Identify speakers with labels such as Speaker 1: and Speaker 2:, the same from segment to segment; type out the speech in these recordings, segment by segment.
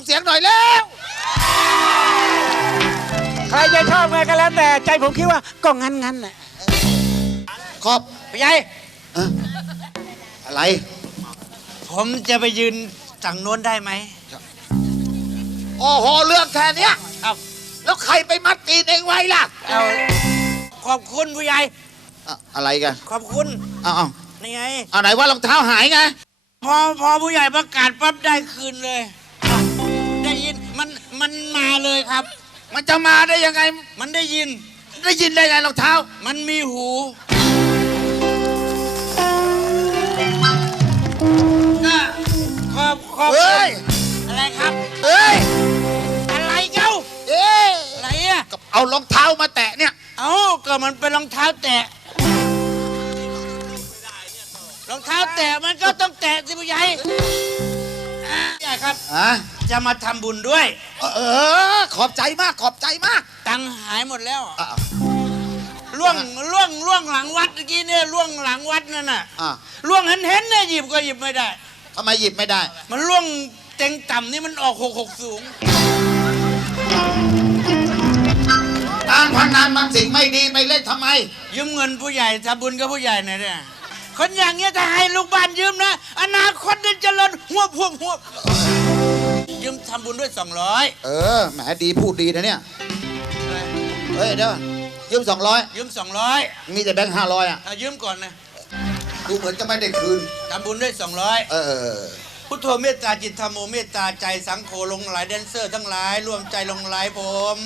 Speaker 1: ส่งเสียงหน่อยแล้ว
Speaker 2: ใครจะชอบไงก็แล้วแต่ใจผมคิดว่าก็งั้นงั้นๆแหละ
Speaker 1: ขอบ
Speaker 3: พี่ใหญ่
Speaker 1: เอ้ออะไร
Speaker 3: ผมจะไปยืนสั่งโน้นได้ไหม
Speaker 1: โอ้โหเรื่องแค่เนี้ย
Speaker 3: ครับ
Speaker 1: แล้วใครไปมัดตีนเองไว้ล่ะ
Speaker 3: เอาขอบคุณผู้ใหญ่
Speaker 1: อะอะไรกัน
Speaker 3: ขอบคุณ
Speaker 1: เอาเอา
Speaker 3: นี่ไง
Speaker 1: เอาไหนว่ารองเท้าหายไง
Speaker 3: พอพอผู้ใหญ่ประกาศปั๊บได้คืนเลยได้ยิน มันมันมาเลยครับ
Speaker 1: มันจะมาได้ยังไง
Speaker 3: มันได้ยิน
Speaker 1: ได้ยินได้ไงรองเท้า
Speaker 3: มันมีหู ก็ขอบขอบ
Speaker 1: เฮ้ย
Speaker 3: อะไรครับ
Speaker 1: เฮ้ย
Speaker 3: อะไรเจ้า
Speaker 1: เอ๊ะ
Speaker 3: อะไรอะ
Speaker 1: กับเอารองเท้ามาแตะเนี่ย
Speaker 3: เอ้าก็มันเป็นรองเท้าแตะ รองเท้าแตะมันก็ต้องแตะสิผู้ใหญ่อะผู้ใหญ่ครับ
Speaker 1: อะ
Speaker 3: จะมาทำบุญด้วย
Speaker 1: เออ ขอบใจมากขอบใจมาก
Speaker 3: ตังค์หายหมดแล้ว
Speaker 1: อะ
Speaker 3: ล่วงล่วงล่วงหลังวัดเมื่อกี้เนี่ยล่วงหลังวัดนั่นน่ะ
Speaker 1: อะ
Speaker 3: ล่วงเห็นเห็นเนี่ยหยิบก็หยิบไม่ได้
Speaker 1: ทำไมหยิบไม่ได้
Speaker 3: มันล่วงเต็งต่ำนี่มันออกหกหกสูง
Speaker 1: การพนันมันสิ่งไม่ดีไปเล่นทำไม
Speaker 3: ยืมเงินผู้ใหญ่ทำบุญกับผู้ใหญ่หน่อยเนี่ยคนอย่างเงี้ยถ้าให้ลูกบ้านยืมนะ อนาคตจะเจริญหัวพวกหัวยื มทำบุญด้วยสองร้อย
Speaker 1: เออแหมดีพูดดีนะเนี่ย เฮ้ยเดี๋ยวยืมสองร้อย
Speaker 3: ยืมสองร้อย
Speaker 1: มีแต่แบงค์ห้าร้อยอะ
Speaker 3: เอายืมก่อนนะ
Speaker 1: ดูเหมือนจะไม่ได้คืน
Speaker 3: ทำบุญด้วยสองร้อย
Speaker 1: เออเออเออ
Speaker 3: พุทโธเมตตาจิตธรรมโมเมตตาใจสังโฆลงไหลายแดนเซอร์ทั้งหลายร่วมใจลงไหลายผม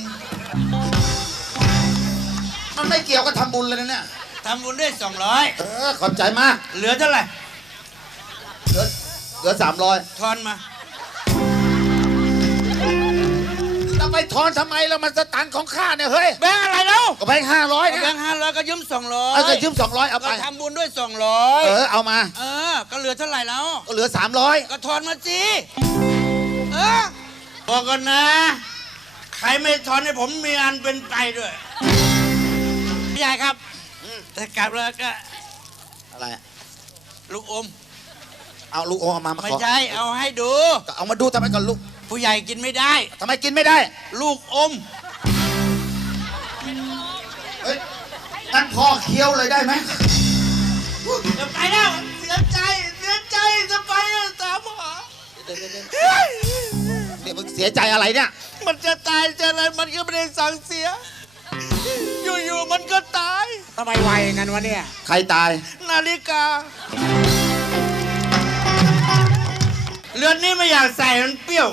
Speaker 1: มันไม่เกี่ยวกับทำบุญเลยนะเนี่ย
Speaker 3: ทำบุญด้วยสองร้อย
Speaker 1: เออขอบใจมาก
Speaker 3: เหลือเท่าไหร่
Speaker 1: เหลือเหลือสามร้อย
Speaker 3: ทอนมา
Speaker 1: จะไปทอนทำไมแล้วมันสตังค์ของข้าเนี่ยเฮ้ย
Speaker 3: แบงค์อะไรแล้ว
Speaker 1: ก็แบงค์ห้าร้อย
Speaker 3: แบ
Speaker 1: นะ
Speaker 3: งค์ห้าร้อยก็ยืมสองร้อย
Speaker 1: เอาจะยืมสองร้อยเอา
Speaker 3: ก็
Speaker 1: ไป
Speaker 3: ทำบุญด้วยสองร้อย
Speaker 1: เออเอามา
Speaker 3: เออ ก็เหลือเท่าไหร่แล้ว
Speaker 1: ก็เหลือสามร้อย
Speaker 3: ก็ทอนมาสิเออบอกกันนะ ใครไม่ทอนให้ผมมีอันเป็นไปด้วยพี่ใหญ่ครับถ้ากลับแล้วก็
Speaker 1: อะไรอะ
Speaker 3: ลูกอม
Speaker 1: เอาลูกโอเอามามา
Speaker 3: ไม่
Speaker 1: ขอ
Speaker 3: ใช่เอาให้ดู
Speaker 1: ก็เอามาดูทำไมก่อนลูก
Speaker 3: ผู้ใหญ่กินไม่ได้
Speaker 1: ทำไมกินไม่ได้
Speaker 3: ลูกอม
Speaker 1: เฮ้ยงั้นพ่อเคี้ยวเลยได้ไหม
Speaker 3: จะไปแล้วเสียใจเสียใจจะไปแล้วตามหา
Speaker 1: เดี๋ยวเดี๋ยวเดี๋ยวเดี๋ยวมึงเสียใจอะไรเนี่ย
Speaker 3: มันจะตายจะอะไรมันก็ไม่ได้สั่งเสีย อยู่ๆมันก็ตาย
Speaker 2: ทำไมไวงั้นวะเนี่ย
Speaker 1: ใครตาย
Speaker 3: นาฬิกา เรือนนี้ไม่อยากใส่มันเปรี้ยว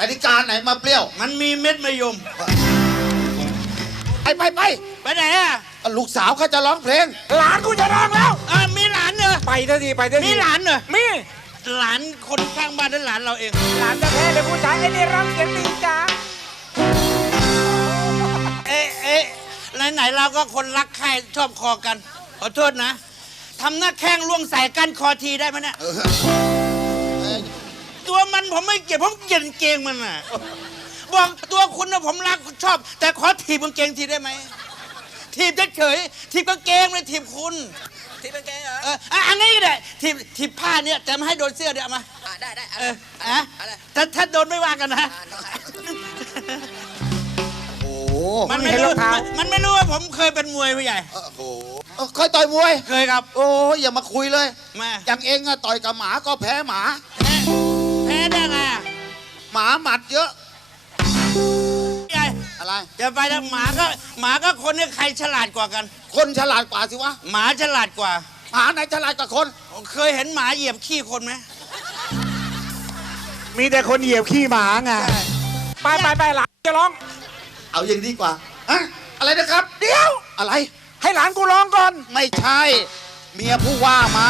Speaker 1: นาฬิกาไหนมาเปรี้ยว
Speaker 3: มันมีเม็ดมะยม
Speaker 1: ไปไปไป
Speaker 3: ไปไหนอะ
Speaker 1: ลูกสาวเขาจะร้องเพลง
Speaker 2: หลานกูจะร้องแล้ว
Speaker 3: อ่ามีหลานเหรอ
Speaker 2: ไปเถอะทีไปเถอะที
Speaker 3: มีหลานเหรอ
Speaker 2: มี
Speaker 3: หลานคนข้างบ้านนั่นหลานเราเอง
Speaker 2: หลานจะแพ้เลยผู้ชายไอ้นี่ร้องเสียงดีจ้า
Speaker 3: เอ๊ะเอ๊ะไหนๆเราก็คนรักใครชอบคอกัน ขอโทษนะทำหน้าแข้งล่วงใส่กันคอทีได้ไหมเนี่ย
Speaker 1: เออเอ้ย
Speaker 3: ตัวมันผมไม่เกลียดผมเกลียดกางเกงมันน่ะ บอกตัวคุณนะผมรักชอบ แต่ขอถีบกางเกงทีได้ไหมถีบเฉยๆถีบกางเกงเลยถีบคุณ
Speaker 4: ทีเป็นแกเหรอ
Speaker 3: เอออะอันนี้ก็ได้ถีบถีบผ้าเนี่ยแต่ไม่ให้โดนเสื้อเดี๋ยวเอามา
Speaker 4: อ่าได้ได้
Speaker 3: เอ
Speaker 4: อะไร
Speaker 3: ออะ
Speaker 4: อะไร
Speaker 3: ถ้าถ้าโดนไม่ว่ากันนะ
Speaker 4: อ่าได้
Speaker 1: โอ้โห
Speaker 3: มันไม่รู้มันมันไม่รู้ว่าผมเคยเป็นมวยผู้ใหญ่
Speaker 1: โอ้โหเออเคยต่อยมวย
Speaker 3: เคยครับ
Speaker 1: โอ้ยอย่ามาคุยเลย
Speaker 3: มา
Speaker 1: อย่างเองอะต่อยกับหมาก็แพ้หมา
Speaker 3: จะไปแล้วหมาก็หมาก็คนเนี่ยใครฉลาดกว่ากัน
Speaker 1: คนฉลาดกว่าสิวะ
Speaker 3: หมาฉลาดกว่า
Speaker 1: หมาไหนฉลาดกว่าคน
Speaker 3: เคยเห็นหมาเหยียบขี้คนไหม
Speaker 2: มีแต่คนเหยียบขี้หมาไงไปไปไปหลานจะร้อง
Speaker 1: เอาอย่างนี้ดีกว่าอะอะไรนะครับ เดี๋ยว อะไร
Speaker 2: ให้หลานกูร้องก่อน
Speaker 1: ไม่ใช่ เมียผู้ว่ามา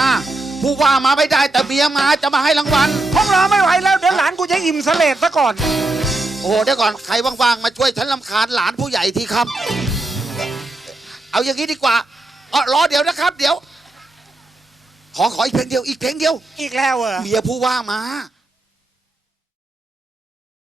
Speaker 1: ผู้ว่ามาไม่ได้แต่เมียมาจะมาให้รางวัล
Speaker 2: ห้องรอไม่ไหวแล้วเดี๋ยวหลานกูจะอิ่มเสลดซะก่อน
Speaker 1: โอ้โหเดี๋ยวก่อนใครว่างๆ มาช่วยฉันลำคาญหลานผู้ใหญ่ทีครับ เอาอย่างนี้ดีกว่าเออรอเดี๋ยวนะครับ เดี๋ยว ขอขออีกเพลงเดียวอีกเพลงเดียว
Speaker 2: อีกแล้วเหรอ
Speaker 1: เมียผู้ว่ามา